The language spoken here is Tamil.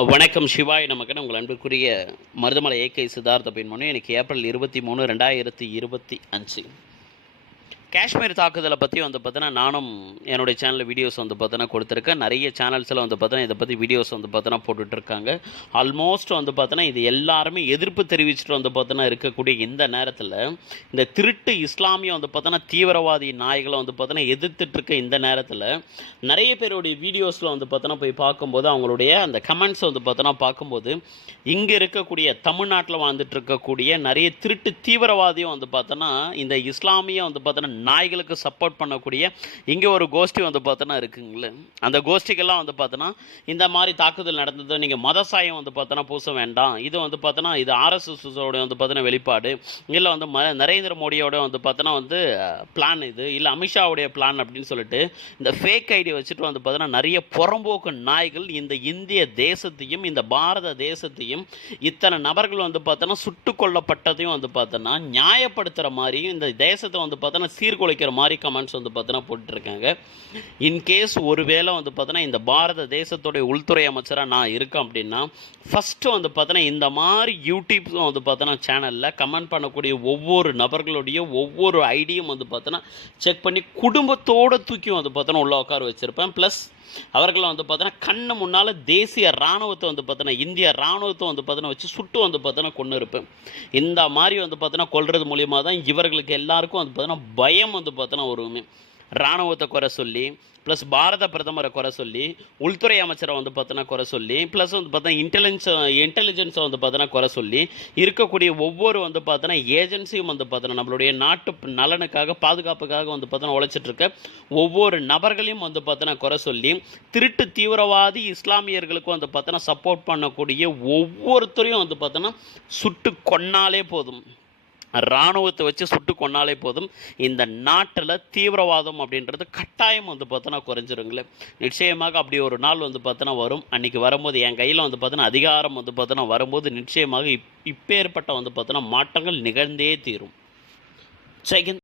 வணக்கம் சிவாய் நமக்கு உங்கள் அன்புக்குரிய மருதமலை ஏகே சித்தார்த்த பெண்மணி. எனக்கு ஏப்ரல் 23, 2025 காஷ்மீர் தாக்குதலை பற்றி வந்து பார்த்தீங்கன்னா நானும் என்னுடைய சேனலில் வீடியோஸ் வந்து பார்த்தீங்கன்னா கொடுத்துருக்கேன். நிறைய சேனல்ஸில் வந்து பார்த்தீங்கன்னா இதை பற்றி வீடியோஸ் வந்து பார்த்தீங்கன்னா போட்டுட்ருக்காங்க. ஆல்மோஸ்ட் வந்து பார்த்தீங்கன்னா இது எல்லாருமே எதிர்ப்பு தெரிவிச்சுட்டு வந்து பார்த்தீங்கன்னா இருக்கக்கூடிய இந்த நேரத்தில் இந்த திருட்டு இஸ்லாமிய வந்து பார்த்தீங்கன்னா தீவிரவாதி நாய்களை வந்து பார்த்தீங்கன்னா எதிர்த்துட்ருக்க இந்த நேரத்தில் நிறைய பேருடைய வீடியோஸில் வந்து பார்த்தீங்கன்னா போய் பார்க்கும்போது அவங்களுடைய அந்த கமெண்ட்ஸ் வந்து பார்த்தீங்கன்னா பார்க்கும்போது இங்கே இருக்கக்கூடிய தமிழ்நாட்டில் வாழ்ந்துட்டு இருக்கக்கூடிய நிறைய திருட்டு தீவிரவாதியும் வந்து பார்த்தோன்னா இந்த இஸ்லாமிய வந்து பார்த்தோன்னா நாய்களுக்கு சப்போர்ட் பண்ணக்கூடிய இங்கே ஒரு கோஷ்டி வந்து பார்த்தோன்னா இருக்குங்களே. அந்த கோஷ்டிக்கெல்லாம் வந்து பார்த்தோன்னா இந்த மாதிரி தாக்குதல் நடந்தது, நீங்கள் மத சாயம் வந்து பார்த்தோன்னா பூச வேண்டாம், இது வந்து பார்த்தோன்னா இது ஆர்எஸ்எஸோட வந்து பார்த்தோன்னா வெளிப்பாடு, இல்லை வந்து நரேந்திர மோடியோட வந்து பார்த்தோன்னா வந்து பிளான் இது, இல்லை அமித்ஷாவுடைய பிளான் அப்படின்னு சொல்லிட்டு இந்த ஃபேக் ஐடி வச்சுட்டு வந்து பார்த்தோன்னா நிறைய புறம்போக்கு நாய்கள் இந்த இந்திய தேசத்தையும் இந்த பாரத தேசத்தையும் இத்தனை நபர்கள் வந்து பார்த்தோன்னா சுட்டு கொல்லப்பட்டதையும் வந்து பார்த்தோன்னா நியாயப்படுத்துகிற மாதிரியும் இந்த தேசத்தை வந்து பார்த்தோன்னா சீர்குலைக்கிற மாதிரி கமெண்ட்ஸ் வந்து பார்த்தோன்னா போட்டுருக்காங்க. இன்கேஸ் ஒருவேளை வந்து பார்த்தோன்னா இந்த பாரத தேசத்துடைய உள்துறை அமைச்சராக நான் இருக்கேன் அப்படின்னா ஃபஸ்ட்டு வந்து பார்த்தோன்னா இந்த மாதிரி யூடியூப்ஸும் வந்து பார்த்தோன்னா சேனலில் கமெண்ட் பண்ணக்கூடிய ஒவ்வொரு நபர்களுடைய ஒவ்வொரு ஐடியும் வந்து பார்த்தோன்னா செக் பண்ணி குடும்பத்தோடு தூக்கி வந்து பார்த்தோன்னா உள்ள உட்கார வச்சுருப்பேன். ப்ளஸ் அவர்களை வந்து பார்த்தோன்னா கண்ணு முன்னால் தேசிய இராணுவத்தை வந்து பார்த்தோன்னா இந்திய இராணுவத்தை வந்து பார்த்தோன்னா வச்சு சுட்டு வந்து பார்த்தோன்னா கொண்டு இருப்பேன். இந்த மாதிரி வந்து பார்த்தோன்னா கொல்றது மூலியமாக தான் இவர்களுக்கு எல்லாருக்கும் வந்து பார்த்தோன்னா பயம் வந்து பார்த்தோன்னா வருமே. இராணுவத்தை குறை சொல்லி ப்ளஸ் பாரத பிரதமரை குறை சொல்லி உள்துறை அமைச்சரை வந்து பார்த்தோன்னா குறை சொல்லி ப்ளஸ் வந்து பார்த்தா இன்டெலிஜென்ஸை வந்து பார்த்தோன்னா குறை சொல்லி இருக்கக்கூடிய ஒவ்வொரு வந்து பார்த்தோன்னா ஏஜென்சியும் வந்து பார்த்தோன்னா நம்மளுடைய நாட்டு நலனுக்காக பாதுகாப்புக்காக வந்து பார்த்தோன்னா உழைச்சிட்ருக்க ஒவ்வொரு நபர்களையும் வந்து பார்த்தோன்னா குறை சொல்லி திருட்டு தீவிரவாதி இஸ்லாமியர்களுக்கும் வந்து பார்த்தோன்னா சப்போர்ட் பண்ணக்கூடிய ஒவ்வொருத்தரையும் வந்து பார்த்தோன்னா சுட்டு கொன்னாலே போதும், இராணுவத்தை வச்சு சுட்டு கொண்டாலே போதும், இந்த நாட்டில் தீவிரவாதம் அப்படின்றது கட்டாயம் வந்து பார்த்தோன்னா குறைஞ்சிருங்களே. நிச்சயமாக அப்படி ஒரு நாள் வந்து பார்த்தோன்னா வரும். அன்றைக்கி வரும்போது என் கையில் வந்து பார்த்தோன்னா அதிகாரம் வந்து பார்த்தோன்னா வரும்போது நிச்சயமாக இப்பேற்பட்ட வந்து பார்த்தோன்னா மாற்றங்கள் நிகழ்ந்தே தீரும். ஜெய் ஹிந்த்.